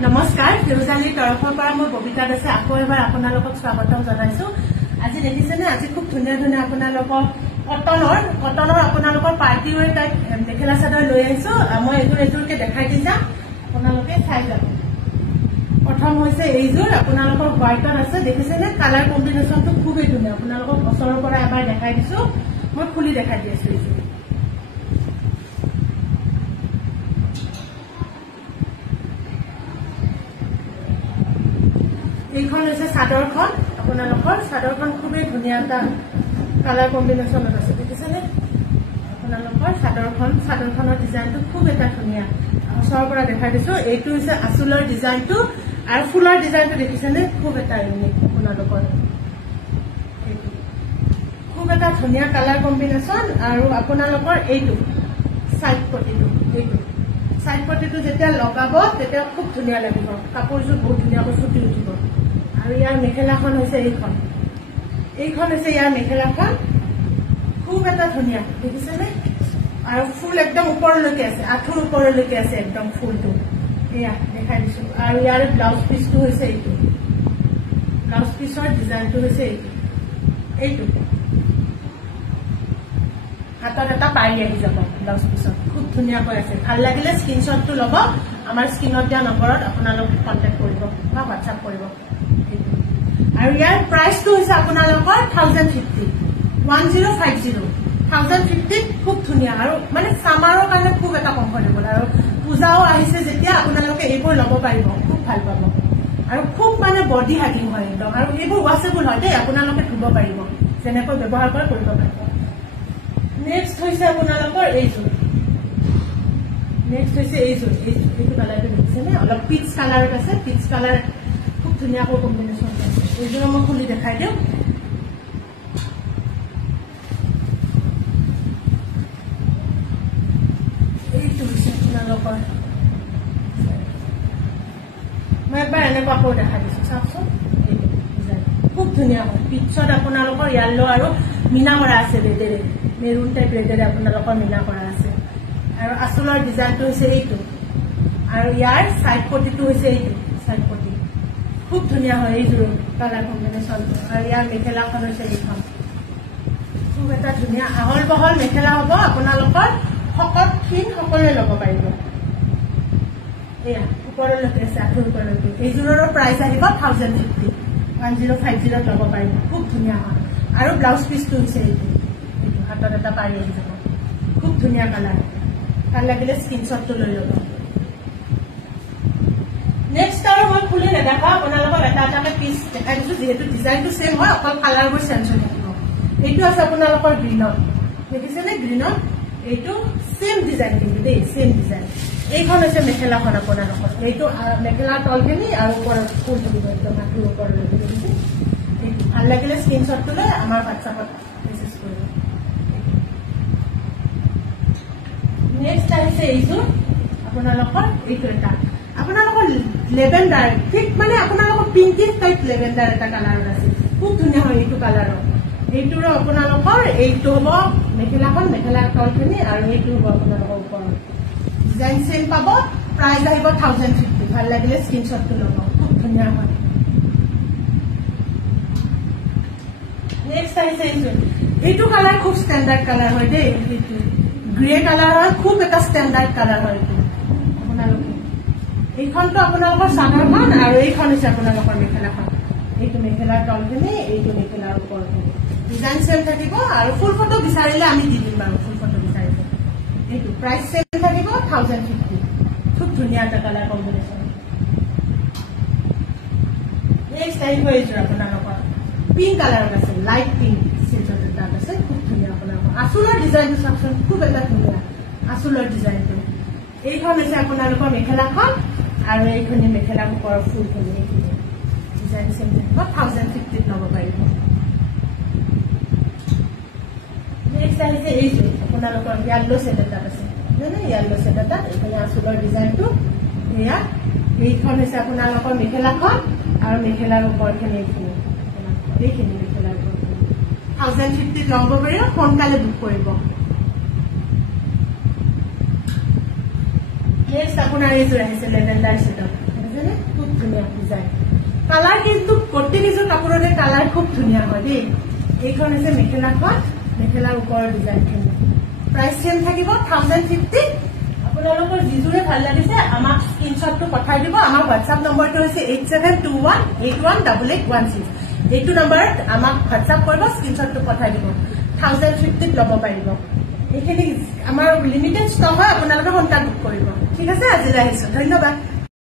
নমস্কাৰ ফিৰোজালীৰ তৰফৰ পৰা মই ববিতা দাসে আকৌ এবাৰ আপোনালোকক স্বাগতম জনাইছো। আজি দেখিছেনে আজি খুব ধুনীয়া ধুনীয়া আপোনালোকৰ কটনৰ আপোনালোকৰ পাৰ্টি ৱেৰ টাইপ মেখেলা চাদৰ লৈ আহিছো। মই এযোৰকে দেখাই দি যাম, আপোনালোকে চাই যাব। প্ৰথম হৈছে এইযোৰ আপোনালোকৰ হোৱাইটত আছে, দেখিছেনে কালাৰ কম্বিনেশ্যনটো খুবেই ধুনীয়া। আপোনালোকক ওচৰৰ পৰা এবাৰ দেখাই দিছো, মই খুলি দেখাই দি আছো। এইযোৰ এইখন হৈছে চাদৰখন, আপোনালোকৰ চাদৰখন খুবেই ধুনীয়া এটা কালাৰ কম্বিনেশ্যনত আছে, দেখিছেনে আপোনালোকৰ চাদৰখনৰ ডিজাইনটো খুব এটা ধুনীয়া। ওচৰৰ পৰা দেখাই দিছো। এইটো হৈছে আঁচলৰ ডিজাইনটো আৰু ফুলৰ ডিজাইনটো দেখিছেনে খুব এটা ইউনিক। আপোনালোকৰ খুব এটা ধুনীয়া কালাৰ কম্বিনেশ্যন। আৰু আপোনালোকৰ এইটো চাইড পটিটো যেতিয়া লগাব তেতিয়া খুব ধুনীয়া লাগিব, কাপোৰযোৰ বহুত ধুনীয়াকৈ ফুটি উঠিব। আৰু ইয়াৰ মেখেলাখন হৈছে এইখন হৈছে ইয়াৰ মেখেলাখন, খুব এটা ধুনীয়া দেখিছেনে। আৰু ফুল একদম ওপৰলৈকে আছে, আঁঠুৰ ওপৰলৈকে আছে একদম ফুলটো, এয়া দেখাই দিছো। আৰু ইয়াৰ ব্লাউজ পিচটো হৈছে ব্লাউজ পিচৰ ডিজাইনটো হৈছে এইটো হাতত এটা পাৰি আহি যাব ব্লাউজ পিছত, খুব ধুনীয়াকৈ আছে। ভাল লাগিলে স্ক্ৰীনশ্বটটো ল'ব, আমাৰ স্ক্ৰীনত দিয়া নম্বৰত আপোনালোক কণ্টেক্ট কৰিব বা হোৱাটছআপ কৰিব। আৰু ইয়াৰ প্ৰাইচটো হৈছে আপোনালোকৰ 1050 খুব ধুনীয়া। আৰু মানে চামাৰৰ কাৰণে খুব এটা কমফৰ্টেবল। আৰু পূজাও আহিছে যেতিয়া আপোনালোকে এইবোৰ ল'ব পাৰিব, খুব ভাল পাব। আৰু খুব মানে বডি হাগিং হয় একদম। আৰু এইবোৰ ৱাছেবল হয় দেই, আপোনালোকে ধুব পাৰিব, যেনেকৈ ব্যৱহাৰ কৰে কৰিব পাৰিব। নেক্সট হৈছে আপোনালোকৰ এইযোৰ এইটো কালাৰটো দেখিছেনে, অলপ পিচ কালাৰত আছে। পিচ কালাৰ খুব ধুনীয়াকৈ কম্বিনেশ্যন আছে। এইযোৰ মই খুলি দেখাই দিওঁ। এইটো হৈছে আপোনালোকৰ, মই এবাৰ এনেকুৱাকৈ দেখাই দিছো, চাওকচোন খুব ধুনীয়া হয়। পিছত আপোনালোকৰ য়েল্লো আৰু মীনা কৰা আছে, ৰেডেৰে মেৰুন টাইপ ৰেডেৰে আপোনালোকৰ মীনা কৰা আছে। আৰু আঁচলৰ ডিজাইনটো হৈছে এইটো। আৰু ইয়াৰ চাইড পটিটো হৈছে চাইড পটি খুব ধুনীয়া হয় এইযোৰ কালাৰ কম্বিনেশ্যনটো। আৰু ইয়াৰ মেখেলাখন হৈছে এইখন, খুব এটা ধুনীয়া আহল বহল মেখেলা হ'ব। আপোনালোকৰ শকত ক্ষীণ সকলোৱে ল'ব পাৰিব। এয়া ওপৰলৈকে আছে, আঁঠুৰ ওপৰলৈকে। এইযোৰৰো প্ৰাইচ আহিব 1050 ল'ব পাৰিব, খুব ধুনীয়া হয়। আৰু ব্লাউজ পিচটো হৈছে এইটো হাতত এটা পাৰি আহি যাব, খুব ধুনীয়া কালাৰ। ভাল লাগিলে স্ক্ৰীনশ্বটটো লৈ ল'ব। নেক্সট আৰু মই খুলি নেদেখাওঁ, আপোনালোকক এটা এটাকে পিচ দেখাই দিছো, যিহেতু ডিজাইনটো চেম হয়, অকল কালাৰবোৰ চেঞ্জ হৈ থাকিব। এইটো আছে আপোনালোকৰ গ্ৰীণত, দেখিছেনে গ্ৰীণত। এইটো চেম ডিজাইন কিন্তু দেই, চেম ডিজাইন। এইখন হৈছে মেখেলাখন আপোনালোকৰ। এইটো মেখেলাৰ তলখিনি আৰু ওপৰত ফুল থাকিব একদম আঁঠুৰ ওপৰলৈকে। এইটো ভাল লাগিলে স্ক্ৰীনশ্বটটো লৈ আমাৰ হোৱাটছআপত মেছেজ কৰিব। নেক্সট আহিছে এইযোৰ আপোনালোকৰ, এইটো এটা আপোনালোকৰ লেভেণ্ডাৰ, ঠিক মানে আপোনালোকৰ পিংকিশ টাইপ লেভেণ্ডাৰ এটা কালাৰত আছে, খুব ধুনীয়া হয় এইটো কালাৰৰ। এইটোৰো আপোনালোকৰ এইটো হ'ব মেখেলাখন, মেখেলাৰ তলখিনি, আৰু এইটো হ'ব আপোনালোকৰ ওপৰত। ডিজাইন চেম পাব, প্ৰাইচ আহিব 1050। ভাল লাগিলে স্ক্ৰীনশ্বটটো ল'ব, খুব ধুনীয়া হয়। নেক্সট আহিছে এইটো কালাৰ, খুব ষ্টেণ্ডাৰ্ড কালাৰ হয় দেই। এইটো গ্ৰে কালাৰ হয়, খুব এটা ষ্টেণ্ডাৰ্ড কালাৰ হয় এইটো। আপোনালোকে এইখনটো আপোনালোকৰ চাদৰখন, আৰু এইখন হৈছে আপোনালোকৰ মেখেলাখন। এইটো মেখেলাৰ তলখিনি, এইটো মেখেলাৰ ওপৰখিনি। ডিজাইন চেম থাকিব। আৰু ফুল ফটো বিচাৰিলে আমি দি দিম বাৰু, ফুল ফটো বিচাৰিলে। এইটো প্ৰাইচ চেম থাকিব 1050। খুব ধুনীয়া এটা কালাৰ কম্বিনেশ্যন। নেক্সট আহিব এইযোৰ আপোনালোকৰ পিংক কালাৰত আছে, লাইট পিংক চিলচত তাত আছে, খুব ধুনীয়া আপোনালোকৰ। আঁচলৰ ডিজাইনটো চাওকচোন, খুব এটা ধুনীয়া আঁচলৰ ডিজাইনটো। এইখন হৈছে আপোনালোকৰ মেখেলাখন, আৰু এইখিনি মেখেলাৰ ওপৰৰ ফুলখিনি। এইখিনি ডিজাইন চেম থাকিব, 1050 ল'ব পাৰিব। নেক্সট আহিছে এইযোৰ আপোনালোকৰ য়েল্লো ছেট এটাত আছে, য়েল্লো ছেট এটাত। এইখিনি আঁচলৰ ডিজাইনটো এয়া। এইখন হৈছে আপোনালোকৰ মেখেলাখন, আৰু মেখেলাৰ ওপৰখিনি এইখিনি মেখেলাৰ ওপৰখিনি 1050 ল'ব পাৰিব। সোনকালে বুক কৰিব। নেক্সট আপোনাৰ এইযোৰ আহিছে লেভেণ্ডাৰ ছেটত, দেখিছেনে খুব ধুনীয়া ডিজাইন কালাৰ কিন্তু প্ৰতিটো কাপোৰতে কালাৰ খুব ধুনীয়া হয় দেই এইখন হৈছে মেখেলাখন মেখেলাৰ ওপৰৰ ডিজাইনখিনি প্ৰাইচ চেম থাকিব 1050 আপোনালোকৰ যিজোৰে ভাল লাগিছে আমাক স্ক্ৰিনশ্বটটো পঠাই দিব আমাৰ হোৱাটছআপ নম্বৰটো হৈছে 8721818816 এইটো নম্বৰত আমাক হোৱাটছআপ কৰিব স্ক্ৰিনশ্বটটো পঠাই দিব 1050 ল'ব পাৰিব এইখিনি আমাৰ লিমিটেড ষ্টক হয় আপোনালোকে সোনকালে বুক কৰিব ঠিক আছে আজিলৈ আহিছো ধন্যবাদ